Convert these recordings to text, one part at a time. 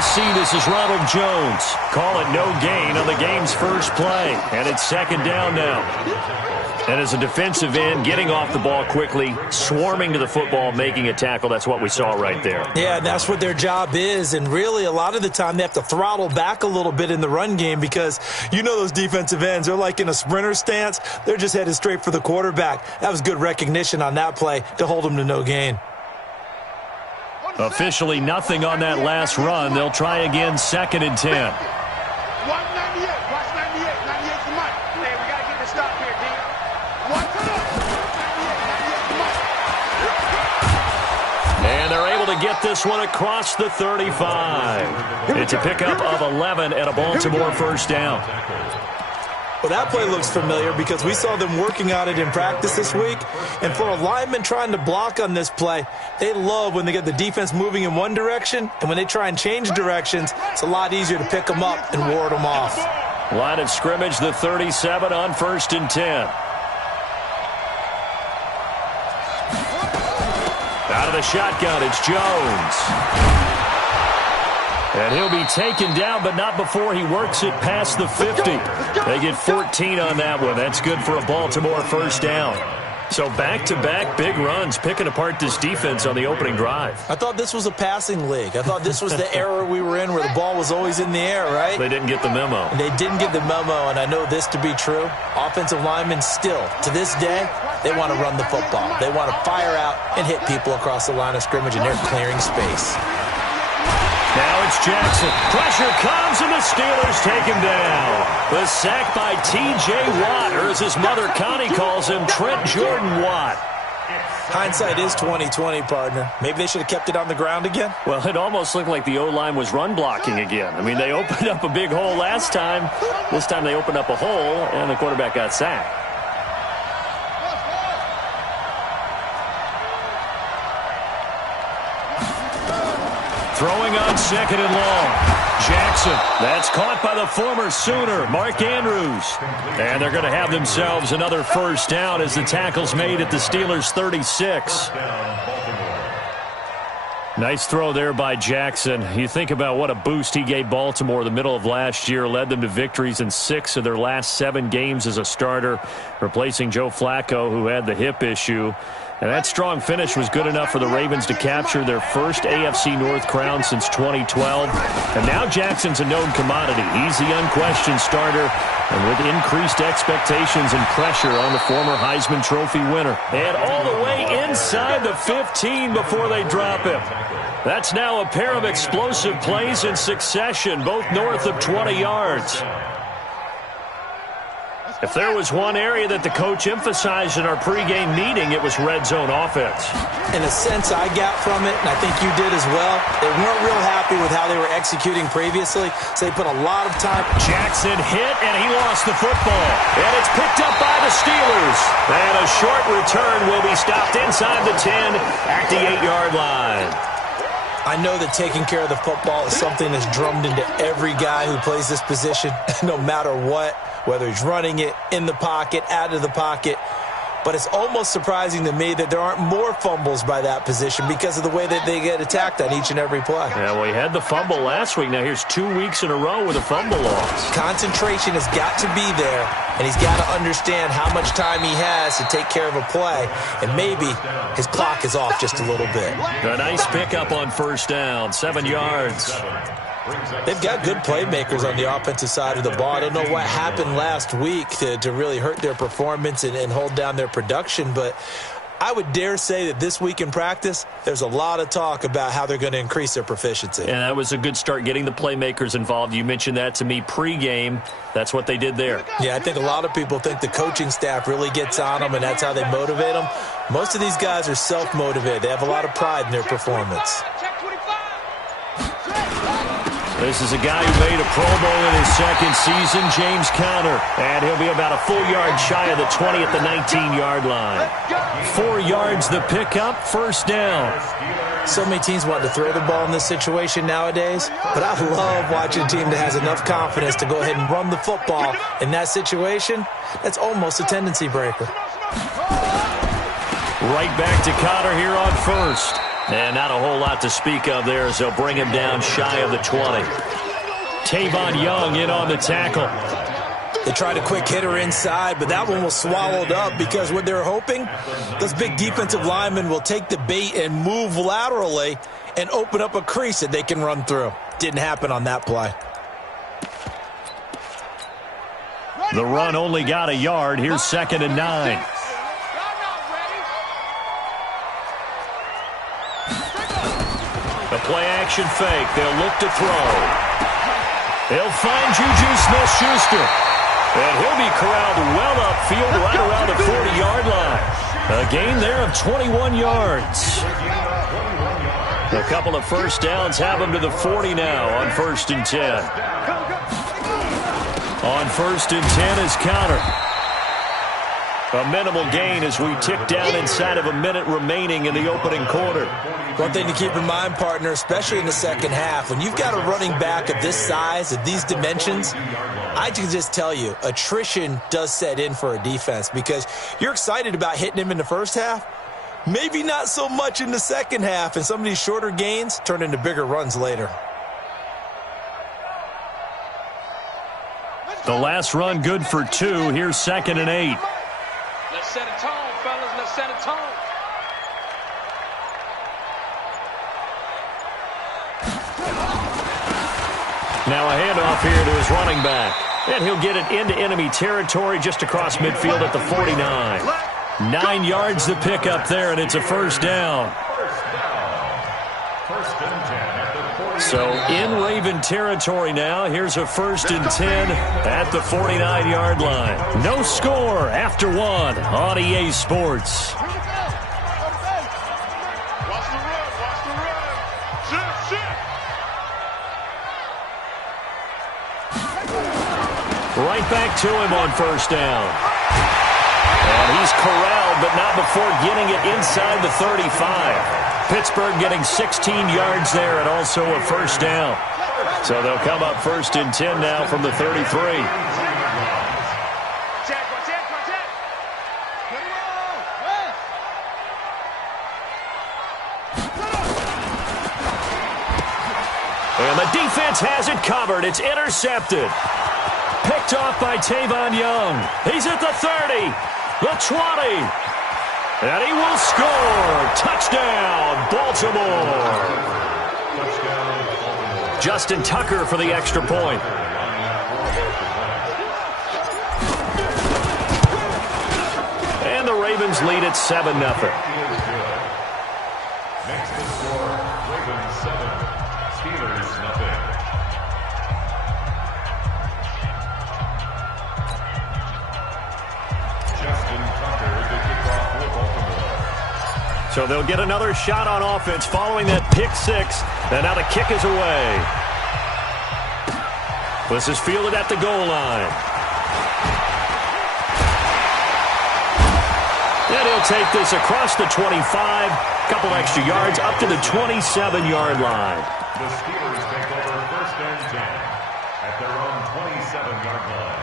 USC, this is Ronald Jones. Call it no gain on the game's first play. And it's second down now. And as a defensive end, getting off the ball quickly, swarming to the football, making a tackle, that's what we saw right there. Yeah, that's what their job is. And really, a lot of the time, they have to throttle back a little bit in the run game because you know those defensive ends, they're like in a sprinter stance. They're just headed straight for the quarterback. That was good recognition on that play to hold them to no gain. Officially nothing on that last run. They'll try again, 2nd and 10. And they're able to get this one across the 35. It's a pickup of 11 and a Baltimore first down. Well, that play looks familiar because we saw them working on it in practice this week. And for a lineman trying to block on this play, they love when they get the defense moving in one direction. And when they try and change directions, it's a lot easier to pick them up and ward them off. Line of scrimmage, the 37 on 1st and 10. Out of the shotgun, it's Jones. And he'll be taken down, but not before he works it past the 50. They get 14 on that one. That's good for a Baltimore first down. So back-to-back big runs, picking apart this defense on the opening drive. I thought this was a passing league. I thought this was the era we were in where the ball was always in the air, right? They didn't get the memo. And they didn't get the memo, and I know this to be true. Offensive linemen still, to this day, they want to run the football. They want to fire out and hit people across the line of scrimmage, and they're clearing space. Now it's Jackson. Pressure comes, and the Steelers take him down. The sack by T.J. Watt, or as his mother Connie calls him, Trent Jordan Watt. Hindsight is 20/20, partner. Maybe they should have kept it on the ground again. Well, it almost looked like the O-line was run blocking again. I mean, they opened up a big hole last time. This time they opened up a hole, and the quarterback got sacked. Throwing on 2nd and long. Jackson. That's caught by the former Sooner, Mark Andrews. And they're going to have themselves another first down as the tackle's made at the Steelers' 36. Nice throw there by Jackson. You think about what a boost he gave Baltimore the middle of last year, led them to victories in 6 of their last 7 games as a starter, replacing Joe Flacco, who had the hip issue. And that strong finish was good enough for the Ravens to capture their first AFC North crown since 2012. And now Jackson's a known commodity. He's the unquestioned starter, and with increased expectations and pressure on the former Heisman Trophy winner. And all the way inside the 15 before they drop him. That's now a pair of explosive plays in succession, both north of 20 yards. If there was one area that the coach emphasized in our pregame meeting, it was red zone offense. In a sense, I got from it, and I think you did as well, they weren't real happy with how they were executing previously, so they put a lot of time. Jackson hit, and he lost the football. And it's picked up by the Steelers. And a short return will be stopped inside the 10 at the 8-yard line. I know that taking care of the football is something that's drummed into every guy who plays this position, no matter what. Whether he's running it, in the pocket, out of the pocket. But it's almost surprising to me that there aren't more fumbles by that position because of the way that they get attacked on each and every play. Yeah, well, he had the fumble last week. Now here's 2 weeks in a row with a fumble loss. Concentration has got to be there, and he's got to understand how much time he has to take care of a play. And maybe his clock is off just a little bit. A nice pickup on first down, 7 yards. They've got good playmakers on the offensive side of the ball. I don't know what happened last week to really hurt their performance and hold down their production, but I would dare say that this week in practice, there's a lot of talk about how they're going to increase their proficiency. And that was a good start, getting the playmakers involved. You mentioned that to me pregame. That's what they did there. Yeah, I think a lot of people think the coaching staff really gets on them, and that's how they motivate them. Most of these guys are self-motivated. They have a lot of pride in their performance. This is a guy who made a Pro Bowl in his second season, James Conner. And he'll be about a full yard shy of the 20 at the 19-yard line. 4 yards the pickup, first down. So many teams want to throw the ball in this situation nowadays, but I love watching a team that has enough confidence to go ahead and run the football in that situation. That's almost a tendency breaker. Right back to Conner here on first. And not a whole lot to speak of there as they'll bring him down shy of the 20. Tavon Young in on the tackle. They tried a quick hitter inside, but that one was swallowed up because what they're hoping, those big defensive linemen will take the bait and move laterally and open up a crease that they can run through. Didn't happen on that play. The run only got a yard. Here's 2nd and 9. A play-action fake. They'll look to throw. They'll find Juju Smith-Schuster. And he'll be corralled well upfield right around the 40-yard line. A gain there of 21 yards. A couple of first downs have him to the 40 now on 1st and 10. On 1st and 10 is Connor. A minimal gain as we tick down inside of a minute remaining in the opening quarter. One thing to keep in mind, partner, especially in the second half, when you've got a running back of this size, of these dimensions, I can just tell you, attrition does set in for a defense because you're excited about hitting him in the first half, maybe not so much in the second half, and some of these shorter gains turn into bigger runs later. The last run good for 2. Here's 2nd and 8. Let's set a tone, fellas. Let's set a tone. Now a handoff here to his running back. And he'll get it into enemy territory just across midfield at the 49. 9 yards to pick up there, and it's a first down. So in Raven territory now. Here's a 1st and 10 at the 49-yard line. No score after 1 on EA Sports. Watch the run. Watch the run. Shit. Right back to him on 1st down. And he's corralled, but not before getting it inside the 35. Pittsburgh getting 16 yards there and also a first down. So they'll come up 1st and 10 now from the 33. And the defense has it covered. It's intercepted. Picked off by Tavon Young. He's at the 30, the 20. And he will score. Touchdown, Baltimore. Justin Tucker for the extra point. And the Ravens lead at 7-0. Next to score, Ravens 7, Steelers nothing. Justin Tucker, the kickoff for Baltimore. So they'll get another shot on offense following that pick 6. And now the kick is away. This is fielded at the goal line. And he'll take this across the 25. Couple extra yards up to the 27-yard line. The Steelers take over 1st and 10 at their own 27-yard line.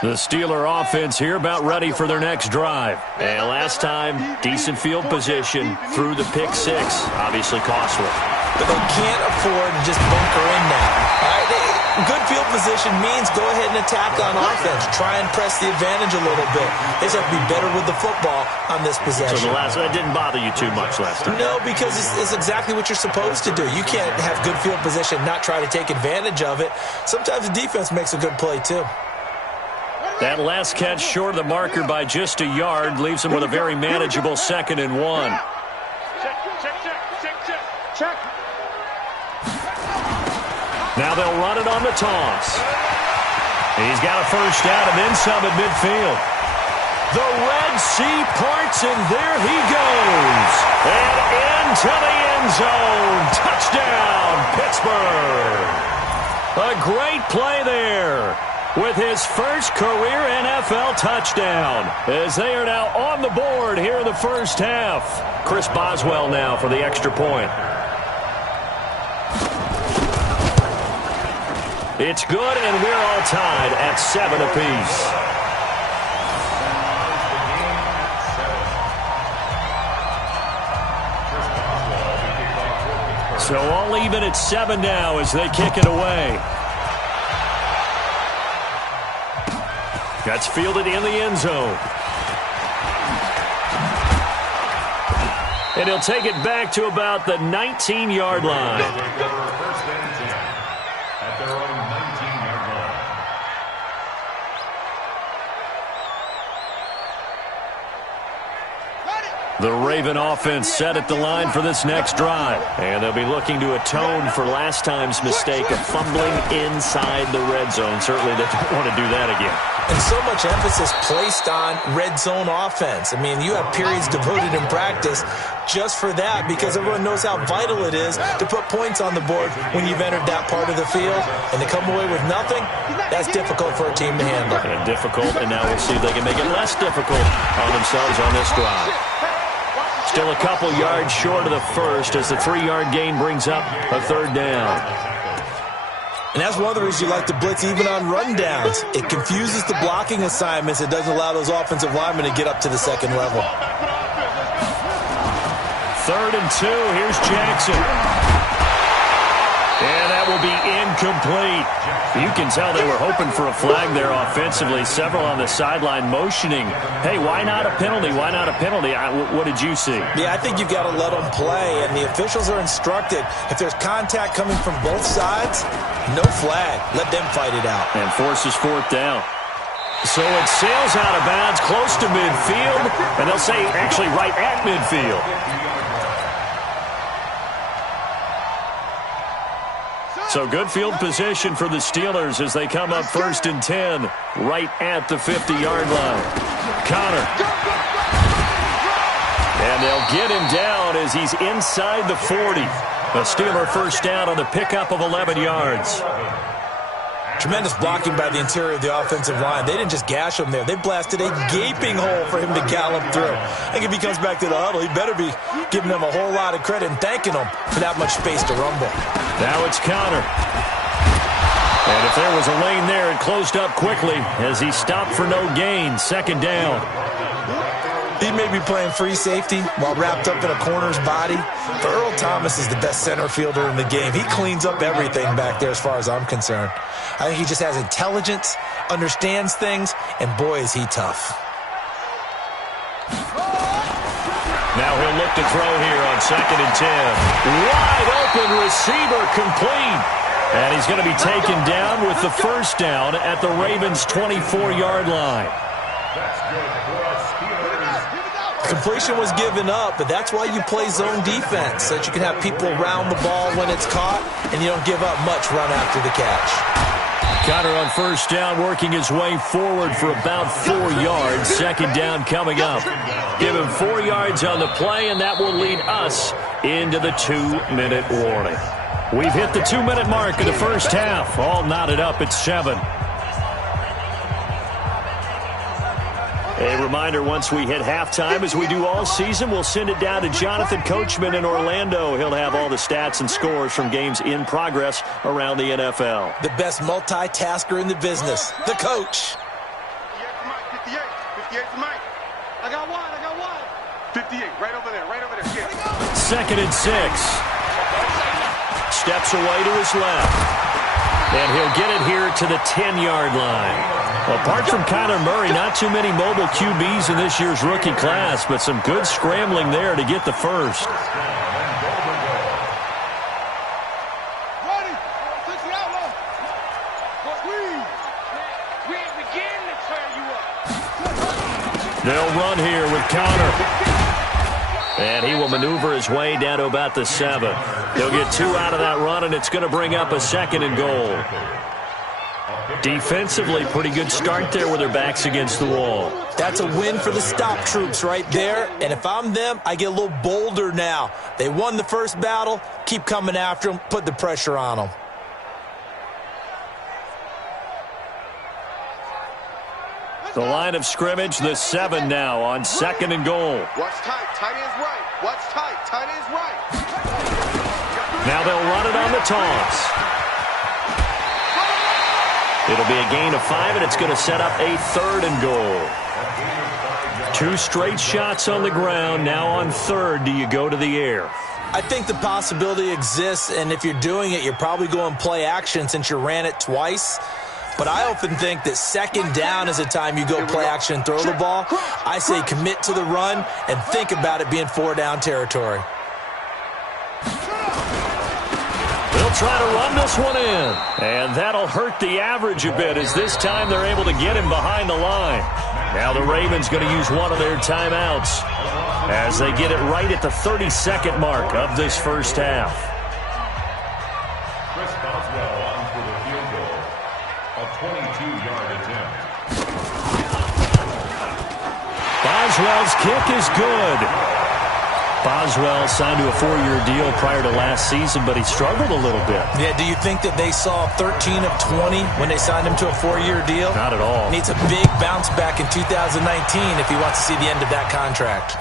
The Steeler offense here about ready for their next drive. And last time, decent field position through the pick 6. Obviously costly. But they can't afford to just bunker in now. All right, good field position means go ahead and attack on offense. Try and press the advantage a little bit. They just have to be better with the football on this possession. So that didn't bother you too much last time? No, because it's exactly what you're supposed to do. You can't have good field position, not try to take advantage of it. Sometimes the defense makes a good play, too. That last catch short of the marker by just a yard leaves him with a very manageable 2nd and 1. Check. Now they'll run it on the toss. He's got a first down and then some at midfield. The Red Sea parts, and there he goes. And into the end zone. Touchdown, Pittsburgh. A great play there with his first career NFL touchdown as they are now on the board here in the first half. Chris Boswell now for the extra point. It's good, and we're all tied at 7 apiece. So all even at 7 now as they kick it away. That's fielded in the end zone. And he'll take it back to about the 19-yard line. First and 10 at their own 19-yard line. The Raven offense set at the line for this next drive. And they'll be looking to atone for last time's mistake of fumbling inside the red zone. Certainly they don't want to do that again. And so much emphasis placed on red zone offense. I mean, you have periods devoted in practice just for that because everyone knows how vital it is to put points on the board when you've entered that part of the field. And to come away with nothing, that's difficult for a team to handle. And difficult, and now we'll see if they can make it less difficult on themselves on this drive. Still a couple yards short of the first as the 3-yard gain brings up a third down. And that's one of the reasons you like to blitz even on rundowns. It confuses the blocking assignments. It doesn't allow those offensive linemen to get up to the second level. 3rd and 2. Here's Jackson. And that will be incomplete. You can tell they were hoping for a flag there offensively. Several on the sideline motioning, hey, why not a penalty? Why not a penalty? What did you see? Yeah, I think you've got to let them play, and the officials are instructed. If there's contact coming from both sides, no flag. Let them fight it out. And forces 4th down. So it sails out of bounds close to midfield, and they'll say actually right at midfield. So good field position for the Steelers as they come up 1st and 10 right at the 50-yard line. Connor. And they'll get him down as he's inside the 40. A Steeler first down on the pickup of 11 yards. Tremendous blocking by the interior of the offensive line. They didn't just gash him there. They blasted a gaping hole for him to gallop through. I think if he comes back to the huddle, he better be giving them a whole lot of credit and thanking them for that much space to rumble. Now it's Connor. And if there was a lane there, it closed up quickly as he stopped for no gain. 2nd down. He may be playing free safety while wrapped up in a corner's body. But Earl Thomas is the best center fielder in the game. He cleans up everything back there as far as I'm concerned. I think he just has intelligence, understands things, and boy, is he tough. Now he'll look to throw here on 2nd and 10. Wide open receiver complete. And he's going to be taken down with the first down at the Ravens' 24-yard line. That's good for us, Steelers. Completion was given up, but that's why you play zone defense, so that you can have people around the ball when it's caught, and you don't give up much run after the catch. Connor on first down, working his way forward for about 4 yards. 2nd down coming up. Give him 4 yards on the play, and that will lead us into the 2-minute warning. We've hit the 2-minute mark of the first half. All knotted up at 7. A reminder, once we hit halftime, as we do all season, we'll send it down to Jonathan Coachman in Orlando. He'll have all the stats and scores from games in progress around the NFL. The best multitasker in the business, the coach. 58 to Mike. I got one. 58, right over there. Yeah. 2nd and 6. Steps away to his left. And he'll get it here to the 10-yard line. Apart from Kyler Murray, not too many mobile QBs in this year's rookie class, but some good scrambling there to get the first. They'll run here with Connor. And he will maneuver his way down to about the 7. He'll get 2 out of that run, and it's going to bring up a 2nd and goal. Defensively, pretty good start there with their backs against the wall. That's a win for the stop troops right there. And if I'm them, I get a little bolder now. They won the first battle. Keep coming after them. Put the pressure on them. The line of scrimmage, the 7 now on 2nd and goal. Watch tight. Tight ends right. Watch tight. Tight ends right. Now they'll run it on the toss. It'll be a gain of 5, and it's going to set up a 3rd and goal. 2 straight shots on the ground. Now on 3rd, do you go to the air? I think the possibility exists, and if you're doing it, you're probably going play action since you ran it twice. But I often think that second down is the time you go play action and throw the ball. I say commit to the run and think about it being 4-down territory. They'll try to run this one in, and that'll hurt the average a bit as this time they're able to get him behind the line. Now the Ravens going to use one of their timeouts as they get it right at the 32nd mark of this first half. Chris Boswell on for the field goal. A 22-yard attempt. Boswell's kick is good. Boswell signed to a 4-year deal prior to last season, but he struggled a little bit. Yeah, do you think that they saw 13 of 20 when they signed him to a 4-year deal? Not at all. Needs a big bounce back in 2019 if he wants to see the end of that contract.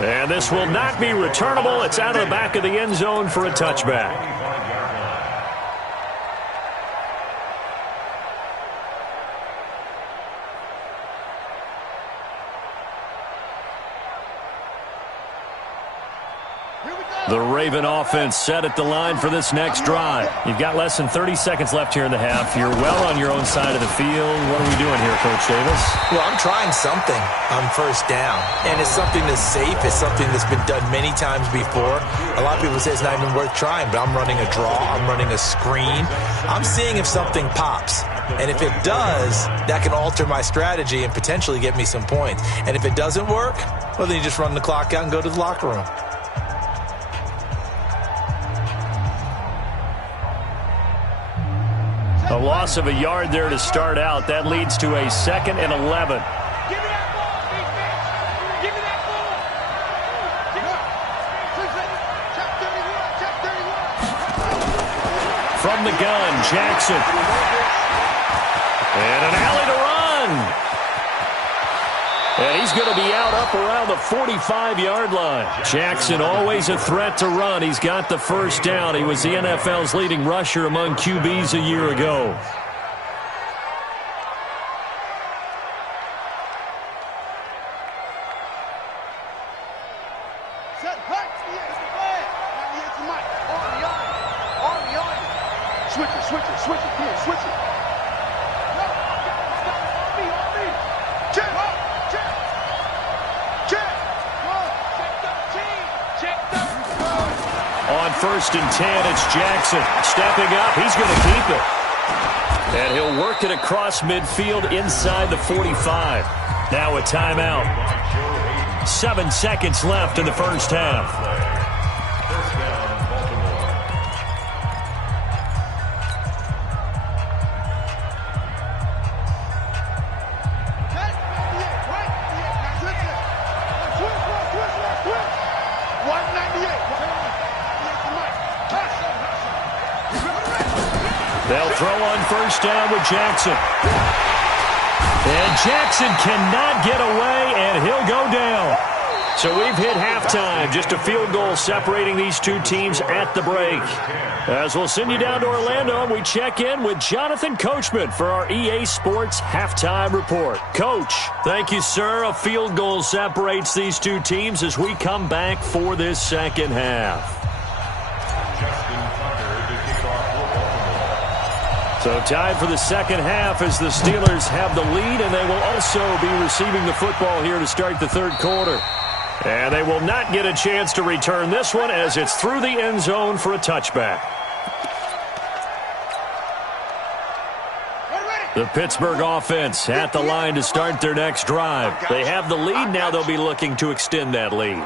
And this will not be returnable. It's out of the back of the end zone for a touchback. The Raven offense set at the line for this next drive. You've got less than 30 seconds left here in the half. You're well on your own side of the field. What are we doing here, Coach Davis? Well, I'm trying something on first down, and it's something that's safe. It's something that's been done many times before. A lot of people say it's not even worth trying, but I'm running a draw. I'm running a screen. I'm seeing if something pops, and if it does, that can alter my strategy and potentially get me some points. And if it doesn't work, well, then you just run the clock out and go to the locker room. A loss of a yard there to start out. That leads to a 2nd and 11. Give me that ball, defense. Give me that ball. Check 31. From the gun, Jackson. And an alley to run. And he's going to be out up around the 45-yard line. Jackson, always a threat to run. He's got the first down. He was the NFL's leading rusher among QBs a year ago. Set, hut. Yeah, it's the flag. Now here's the mic. Army on it. Army on it. Switch it, switch it, switch it. Here, switch it. No, Army, Army. Check, check. Check. Check 13. On 1st and 10, it's Jackson stepping up. He's going to keep it. And he'll work it across midfield inside the 45. Now a timeout. 7 seconds left in the first half. First down, Baltimore. Right. Now switch it. Switch. 198. Here's the mic. They'll throw on first down with Jackson. And Jackson cannot get away, and he'll go down. So we've hit halftime. Just a field goal separating these two teams at the break. As we'll send you down to Orlando, we check in with Jonathan Coachman for our EA Sports Halftime Report. Coach, thank you, sir. A field goal separates these two teams as we come back for this second half. So tied for the second half as the Steelers have the lead, and they will also be receiving the football here to start the third quarter. And they will not get a chance to return this one as it's through the end zone for a touchback. The Pittsburgh offense at the line to start their next drive. They have the lead. Now they'll be looking to extend that lead.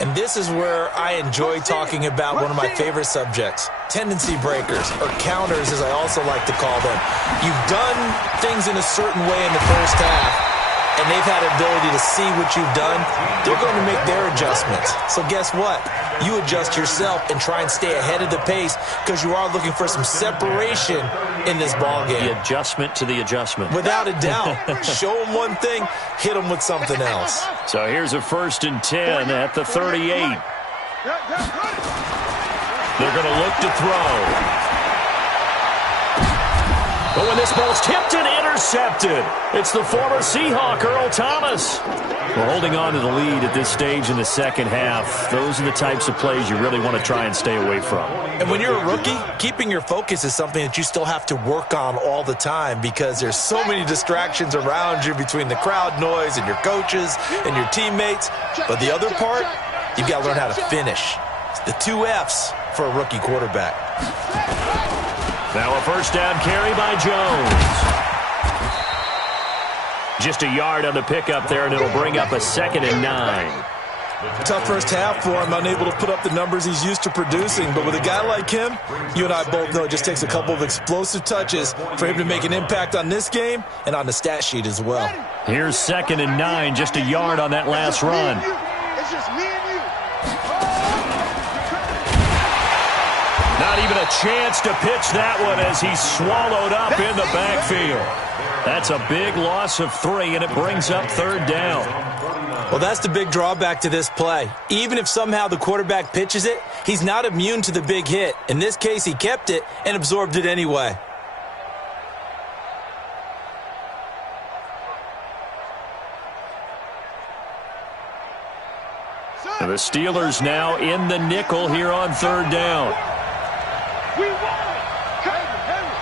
And this is where I enjoy talking about one of my favorite subjects, tendency breakers, or counters as I also like to call them. You've done things in a certain way in the first half, and they've had the ability to see what you've done. They're going to make their adjustments. So guess what? You adjust yourself and try and stay ahead of the pace because you are looking for some separation in this ballgame. The adjustment to the adjustment. Without a doubt. Show them one thing, hit them with something else. So here's a 1st and 10 at the 38. They're going to look to throw. But when this ball's tipped and intercepted, it's the former Seahawk, Earl Thomas. Well, holding on to the lead at this stage in the second half, those are the types of plays you really want to try and stay away from. And when you're a rookie, keeping your focus is something that you still have to work on all the time because there's so many distractions around you between the crowd noise and your coaches and your teammates. But the other part, you've got to learn how to finish. It's the 2 F's for a rookie quarterback. Now a first down carry by Jones. Just a yard on the pickup there, and it'll bring up a 2nd and 9. Tough first half for him, unable to put up the numbers he's used to producing. But with a guy like him, you and I both know it just takes a couple of explosive touches for him to make an impact on this game and on the stat sheet as well. Here's 2nd and 9, just a yard on that last run. It's just me and you. Not even a chance to pitch that one as he's swallowed up in the backfield. That's a big loss of 3, and it brings up 3rd down. Well, that's the big drawback to this play. Even if somehow the quarterback pitches it, he's not immune to the big hit. In this case, he kept it and absorbed it anyway. And the Steelers now in the nickel here on 3rd down. We won it. Henry.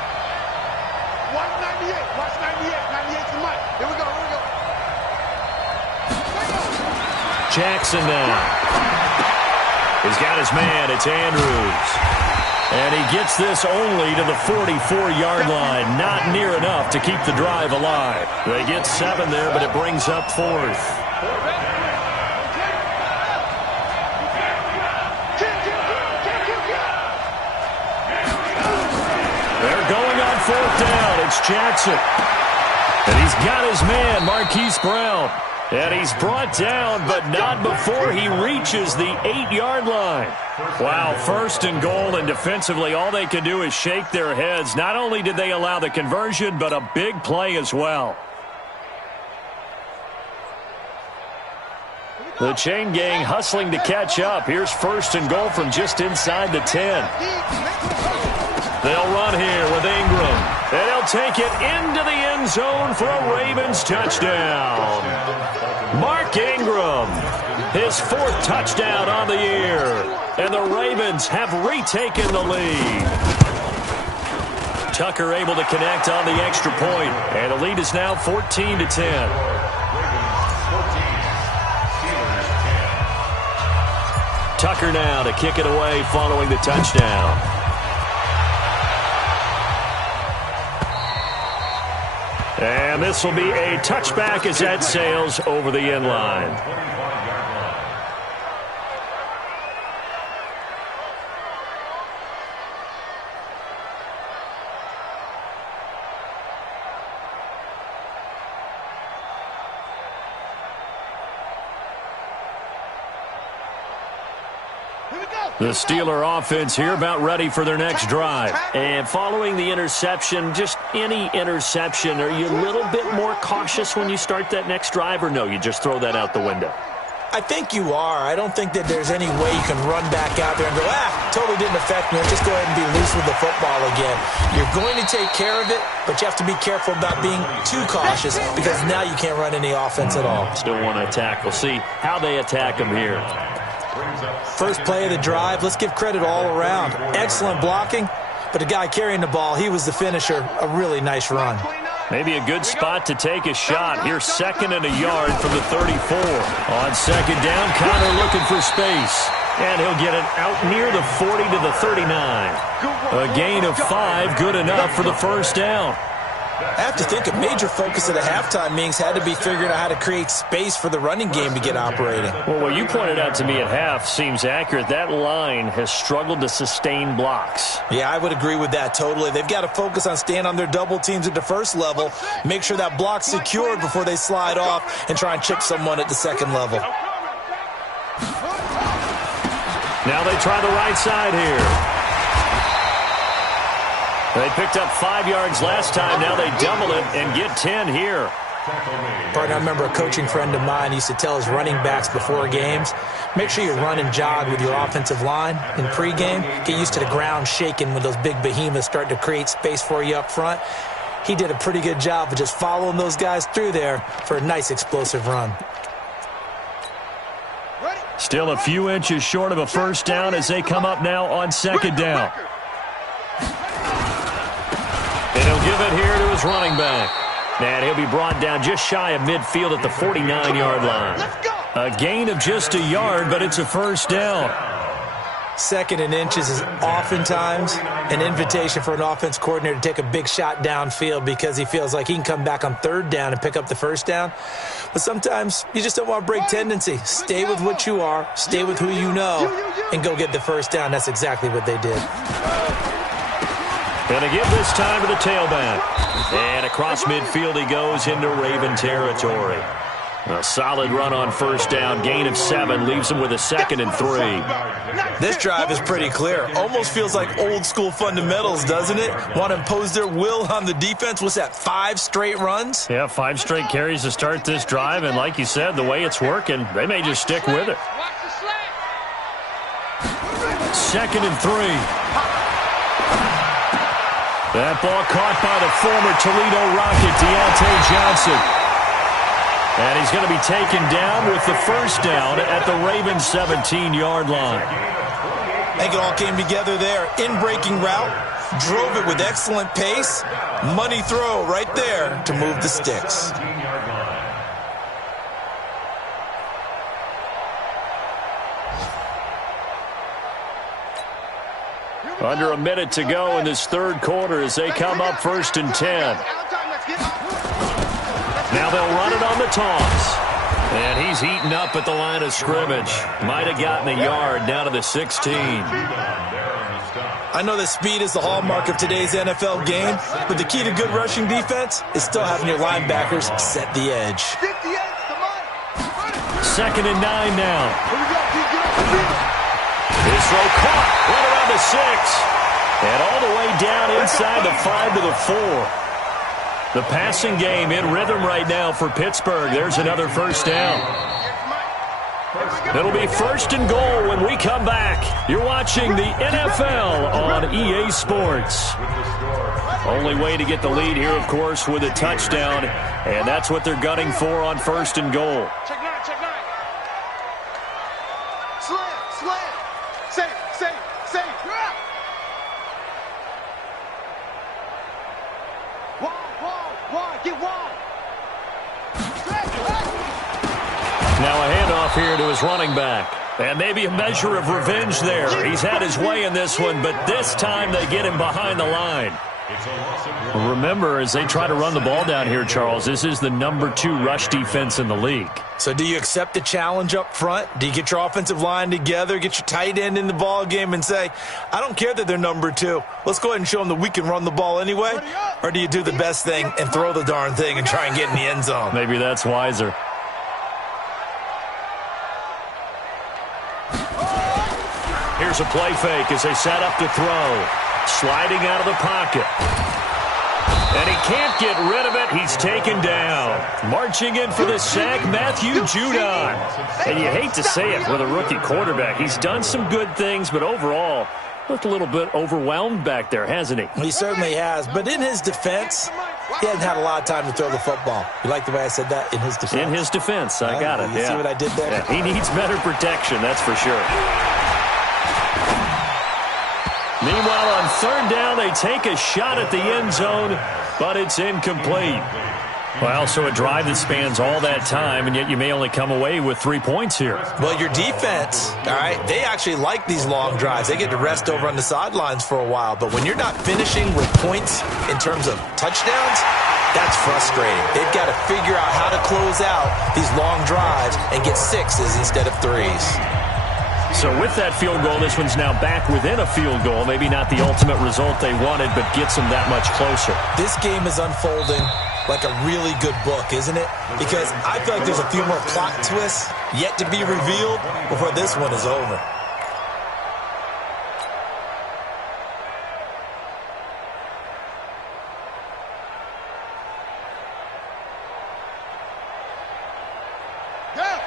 198. Watch 98. 98 to Mike. Here we go. Jackson now. He's got his man. It's Andrews. And he gets this only to the 44-yard line. Not near enough to keep the drive alive. They get 7 there, but it brings up 4th. They're going on 4th down. It's Jackson. And he's got his man, Marquise Brown. And he's brought down, but not before he reaches the 8-yard line. Wow, 1st and goal, and defensively all they can do is shake their heads. Not only did they allow the conversion, but a big play as well. The chain gang hustling to catch up. Here's 1st and goal from just inside the 10. They'll run here with Ingram. And he'll take it into the end zone for a Ravens touchdown. Mark Ingram, his 4th touchdown on the year. And the Ravens have retaken the lead. Tucker able to connect on the extra point. And the lead is now 14-10. Tucker now to kick it away following the touchdown. And this will be a touchback as that sails over the end line. The Steeler offense here about ready for their next drive. And following the interception, just any interception, are you a little bit more cautious when you start that next drive, or no, you just throw that out the window? I think you are. I don't think that there's any way you can run back out there and go, totally didn't affect me. Let's just go ahead and be loose with the football again. You're going to take care of it, but you have to be careful about being too cautious because now you can't run any offense at all. Still want to attack. We'll see how they attack them here. First play of the drive, let's give credit all around. Excellent blocking, but the guy carrying the ball, he was the finisher. A really nice run. Maybe a good spot to take a shot. Here's 2nd and a yard from the 34. On 2nd down, Connor looking for space. And he'll get it out near the 40 to the 39. A gain of 5, good enough for the 1st down. I have to think a major focus of the halftime meetings had to be figuring out how to create space for the running game to get operating. Well, what you pointed out to me at half seems accurate. That line has struggled to sustain blocks. Yeah, I would agree with that totally. They've got to focus on staying on their double teams at the first level, make sure that block's secured before they slide off and try and chip someone at the second level. Now they try the right side here. They picked up 5 yards last time. Now they double it and get 10 here. Partner, I remember a coaching friend of mine used to tell his running backs before games, make sure you run and jog with your offensive line in pregame. Get used to the ground shaking when those big behemoths start to create space for you up front. He did a pretty good job of just following those guys through there for a nice explosive run. Still a few inches short of a first down as they come up now on second down. And he'll give it here to his running back. And he'll be brought down just shy of midfield at the 49-yard line. A gain of just a yard, but it's a first down. Second and inches is oftentimes an invitation for an offense coordinator to take a big shot downfield because he feels like he can come back on third down and pick up the first down. But sometimes you just don't want to break tendency. Stay with what you are, stay with who you know, and go get the first down. That's exactly what they did. Going to give this time to the tailback. And across midfield he goes into Raven territory. A solid run on first down. Gain of 7 leaves him with a 2nd and 3. This drive is pretty clear. Almost feels like old school fundamentals, doesn't it? Want to impose their will on the defense. What's that, 5 straight runs? Yeah, 5 straight carries to start this drive. And like you said, the way it's working, they may just stick with it. 2nd and 3. That ball caught by the former Toledo Rocket, Deontay Johnson. And he's going to be taken down with the first down at the Ravens' 17-yard line. I think it all came together there. In-breaking route, drove it with excellent pace. Money throw right there to move the sticks. Under a minute to go in this third quarter as they come up 1st and 10. Now they'll run it on the toss. And he's eaten up at the line of scrimmage. Might have gotten a yard down to the 16. I know that speed is the hallmark of today's NFL game, but the key to good rushing defense is still having your linebackers set the edge. 2nd and 9 now. His throw caught right around the 6. And all the way down inside the 5 to the 4. The passing game in rhythm right now for Pittsburgh. There's another first down. It'll be 1st and goal when we come back. You're watching the NFL on EA Sports. Only way to get the lead here, of course, with a touchdown. And that's what they're gunning for on 1st and goal. Check 9. Slam. Safe. Wide. Get wide. Now a handoff here to his running back. And maybe a measure of revenge there. He's had his way in this one, but this time they get him behind the line. Remember, as they try to run the ball down here, Charles, this is the number 2 rush defense in the league. So do you accept the challenge up front? Do you get your offensive line together, get your tight end in the ball game and say, I don't care that they're number 2. Let's go ahead and show them that we can run the ball anyway? Or do you do the best thing and throw the darn thing and try and get in the end zone? Maybe that's wiser. Here's a play fake as they set up to throw. Sliding out of the pocket. And he can't get rid of it. He's taken down. Marching in for the sack, Matthew Judon. And you hate to say it with a rookie quarterback. He's done some good things, but overall, looked a little bit overwhelmed back there, hasn't he? He certainly has. But in his defense, he hasn't had a lot of time to throw the football. You like the way I said that? In his defense. In his defense. I got it. You see what I did there? Yeah, he needs better protection, that's for sure. Meanwhile, on 3rd down, they take a shot at the end zone, but it's incomplete. Well, so a drive that spans all that time, and yet you may only come away with 3 points here. Well, your defense, all right, they actually like these long drives. They get to rest over on the sidelines for a while, but when you're not finishing with points in terms of touchdowns, that's frustrating. They've got to figure out how to close out these long drives and get 6s instead of 3s. So with that field goal, this one's now back within a field goal. Maybe not the ultimate result they wanted, but gets them that much closer. This game is unfolding like a really good book, isn't it? Because I feel like there's a few more plot twists yet to be revealed before this one is over.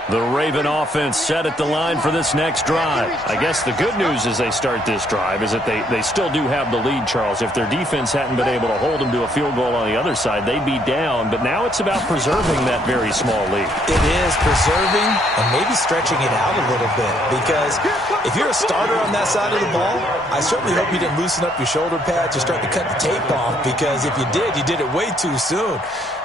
The Raven offense set at the line for this next drive. I guess the good news as they start this drive is that they still do have the lead, Charles. If their defense hadn't been able to hold them to a field goal on the other side, they'd be down. But now it's about preserving that very small lead. It is preserving and maybe stretching it out a little bit. Because if you're a starter on that side of the ball, I certainly hope you didn't loosen up your shoulder pads or start to cut the tape off. Because if you did it way too soon.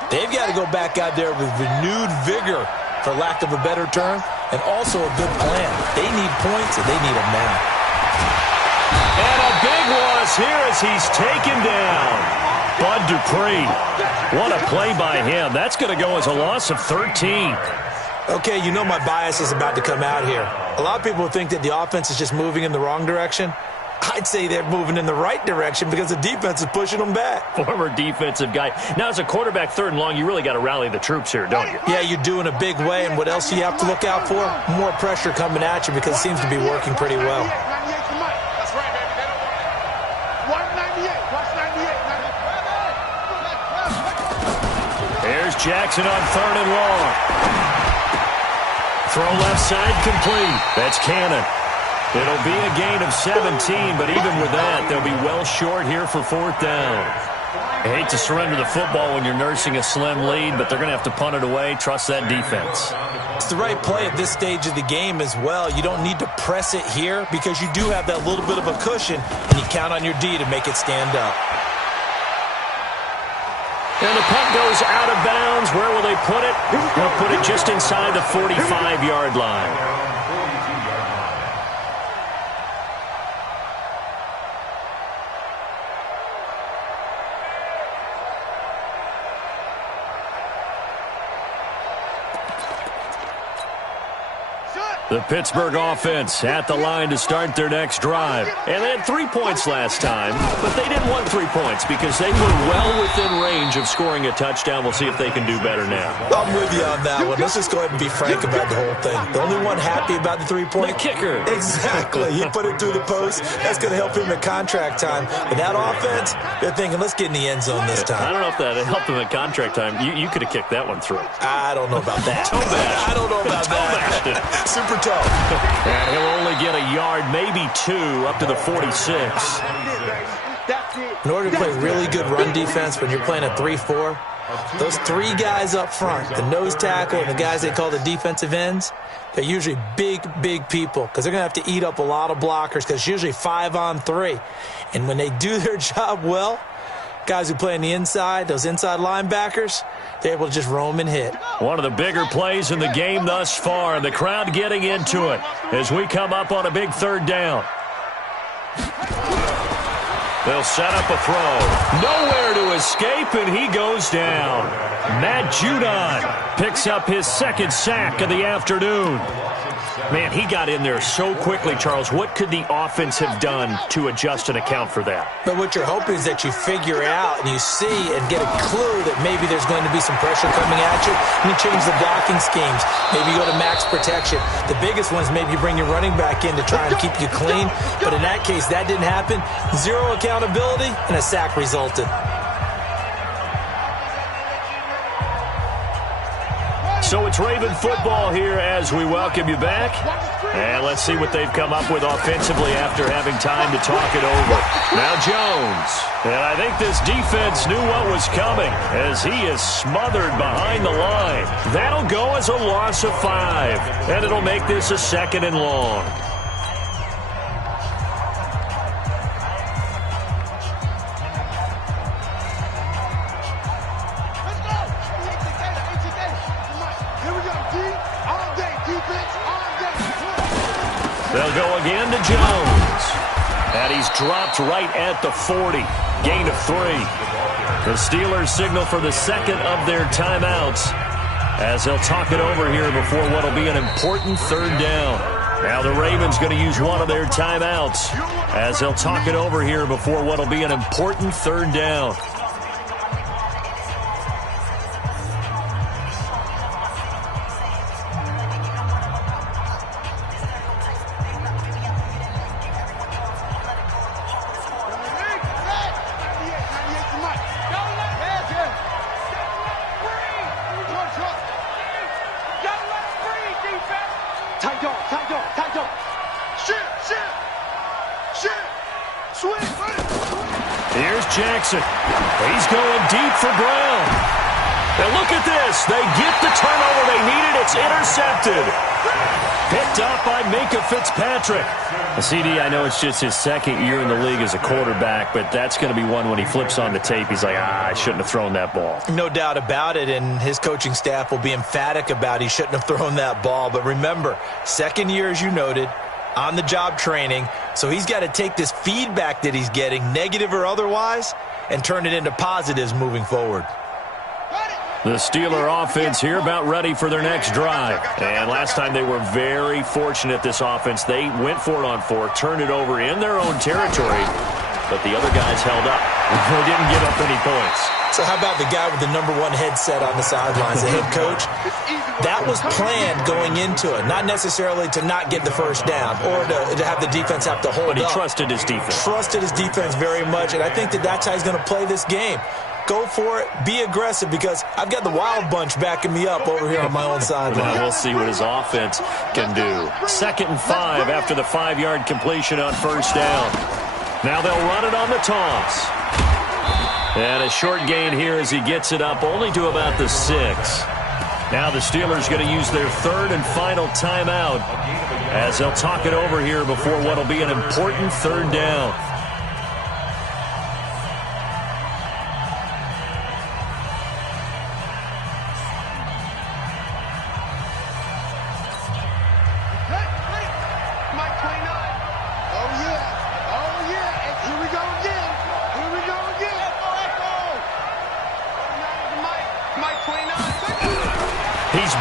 They've got to go back out there with renewed vigor, for lack of a better term, and also a good plan. They need points, and they need them now. And a big loss here as he's taken down. Bud Dupree. What a play by him. That's going to go as a loss of 13. Okay, you know my bias is about to come out here. A lot of people think that the offense is just moving in the wrong direction. I'd say they're moving in the right direction because the defense is pushing them back. Former defensive guy. Now, as a quarterback, 3rd and long, you really got to rally the troops here, don't you? Yeah, you do in a big way, and what else do you have to look out for? More pressure coming at you because it seems to be working pretty well. That's right, baby. They don't want it. 198. Watch 98. There's Jackson on 3rd and long. Throw left side complete. That's Cannon. It'll be a gain of 17, but even with that, they'll be well short here for 4th down. I hate to surrender the football when you're nursing a slim lead, but they're going to have to punt it away. Trust that defense. It's the right play at this stage of the game as well. You don't need to press it here because you do have that little bit of a cushion, and you count on your D to make it stand up. And the punt goes out of bounds. Where will they put it? They'll put it just inside the 45-yard line. The Pittsburgh offense at the line to start their next drive. And they had 3 points last time, but they didn't want 3 points because they were well within range of scoring a touchdown. We'll see if they can do better now. I'm with you on that one. Let's just go ahead and be frank about the whole thing. The only one happy about the 3-point? The kicker. Exactly. He put it through the post. That's going to help him at contract time. But that offense, they're thinking, let's get in the end zone this time. I don't know if that helped him at contract time. You could have kicked that one through. I don't know about that. I don't know about that. Super tough. And he'll only get a yard, maybe 2, up to the 46. In order to play really good run defense when you're playing a 3-4, those 3 guys up front, the nose tackle and the guys they call the defensive ends, they're usually big people because they're going to have to eat up a lot of blockers because it's usually 5-on-3. And when they do their job well, guys who play on the inside, those inside linebackers, they're able to just roam and hit. One of the bigger plays in the game thus far, and the crowd getting into it as we come up on a big 3rd down. They'll set up a throw. Nowhere to escape, and he goes down. Matt Judon picks up his 2nd sack of the afternoon. Man, he got in there so quickly, Charles. What could the offense have done to adjust and account for that? But what you're hoping is that you figure out and you see and get a clue that maybe there's going to be some pressure coming at you, and you change the blocking schemes. Maybe you go to max protection. The biggest one is maybe you bring your running back in to try and keep you clean. But in that case, that didn't happen. 0 accountability, and a sack resulted. So it's Raven football here as we welcome you back. And let's see what they've come up with offensively after having time to talk it over. Now Jones. And I think this defense knew what was coming as he is smothered behind the line. That'll go as a loss of 5. And it'll make this a 2nd and long. They'll go again to Jones. And he's dropped right at the 40. Gain of 3. The Steelers signal for the 2nd of their timeouts as they'll talk it over here before what will be an important 3rd down. Now the Ravens going to use one of their timeouts as they'll talk it over here before what will be an important 3rd down. Here's Jackson. He's going deep for Brown. And look at this. They get the turnover they needed. It's intercepted. Picked up by Minka Fitzpatrick. CD, I know it's just his second year in the league as a quarterback, but that's going to be one when he flips on the tape. He's like, I shouldn't have thrown that ball. No doubt about it, and his coaching staff will be emphatic about he shouldn't have thrown that ball. But remember, second year, as you noted, on-the-job training, so he's got to take this feedback that he's getting, negative or otherwise, and turn it into positives moving forward. The Steeler offense here about ready for their next drive. And last time they were very fortunate, this offense. They went for it on 4, turned it over in their own territory, but the other guys held up. They didn't give up any points. So how about the guy with the #1 headset on the sidelines, the head coach? That was planned going into it, not necessarily to not get the first down or to have the defense have to hold up. But he trusted his defense. Trusted his defense very much, and I think that's how he's going to play this game. Go for it. Be aggressive, because I've got the wild bunch backing me up over here on my own sideline. We'll see what his offense can do. 2nd and 5 after the 5-yard completion on first down. Now they'll run it on the toss. And a short gain here as he gets it up only to about the 6. Now the Steelers going to use their 3rd and final timeout as they'll talk it over here before what will be an important 3rd down.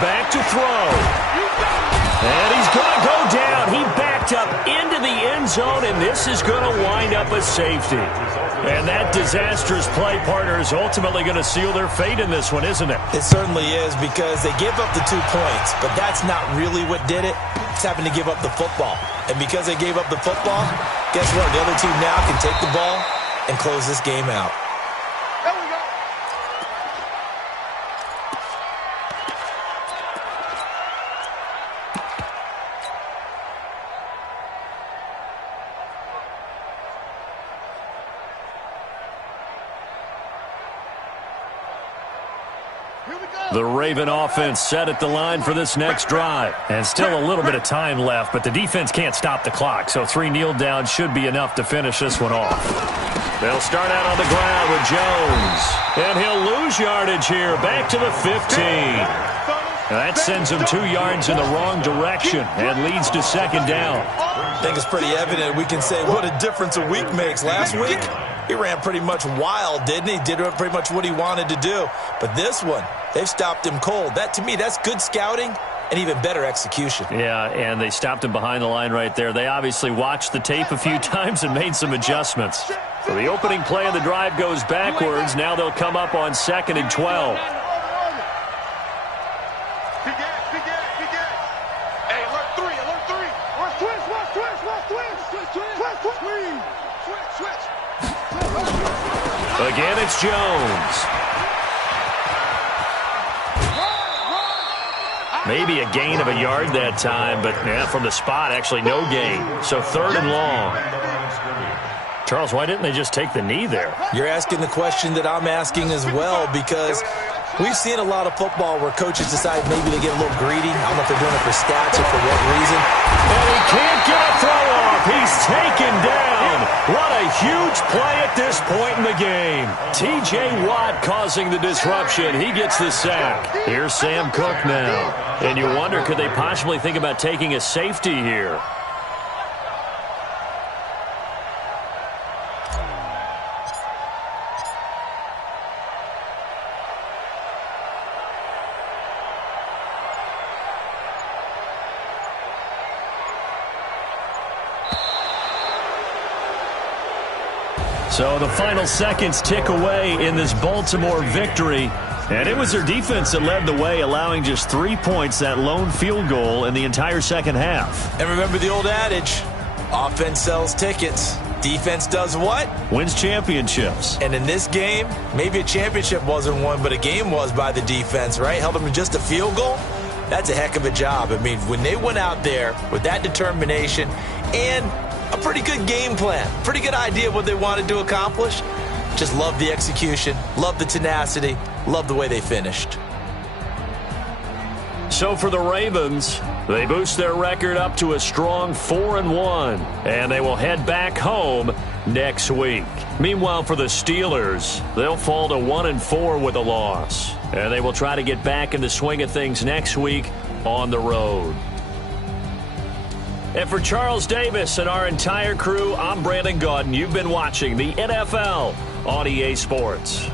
Back to throw. And he's going to go down. He backed up into the end zone, and this is going to wind up a safety. And that disastrous play, partner, is ultimately going to seal their fate in this one, isn't it? It certainly is, because they gave up the 2 points, but that's not really what did it. It's having to give up the football. And because they gave up the football, guess what? The other team now can take the ball and close this game out. The Raven offense set at the line for this next drive. And still a little bit of time left, but the defense can't stop the clock, so 3 kneel downs should be enough to finish this one off. They'll start out on the ground with Jones. And he'll lose yardage here, back to the 15. And that sends him 2 yards in the wrong direction and leads to 2nd down. I think it's pretty evident. We can say what a difference a week makes. Last week, he ran pretty much wild, didn't he? Did pretty much what he wanted to do. But this one, they've stopped him cold. That, to me, that's good scouting and even better execution. Yeah, and they stopped him behind the line right there. They obviously watched the tape a few times and made some adjustments. So the opening play of the drive goes backwards. Now they'll come up on 2nd and 12. Again, it's Jones. Maybe a gain of a yard that time, but yeah, from the spot, actually no gain. So 3rd and long. Charles, why didn't they just take the knee there? You're asking the question that I'm asking as well, because we've seen a lot of football where coaches decide maybe they get a little greedy. I don't know if they're doing it for stats or for what reason. And he can't get a throw off. He's taken down. What a huge play at this point in the game. T.J. Watt causing the disruption. He gets the sack. Here's Sam Cook now. And you wonder, could they possibly think about taking a safety here? So the final seconds tick away in this Baltimore victory. And it was their defense that led the way, allowing just 3 points, that lone field goal in the entire second half. And remember the old adage, offense sells tickets. Defense does what? Wins championships. And in this game, maybe a championship wasn't won, but a game was by the defense, right? Held them to just a field goal. That's a heck of a job. I mean, when they went out there with that determination and a pretty good game plan, pretty good idea of what they wanted to accomplish. Just love the execution, love the tenacity, love the way they finished. So for the Ravens, they boost their record up to a strong 4-1, and they will head back home next week. Meanwhile, for the Steelers, they'll fall to 1-4 with a loss, and they will try to get back in the swing of things next week on the road. And for Charles Davis and our entire crew, I'm Brandon Gaudin. You've been watching the NFL on EA Sports.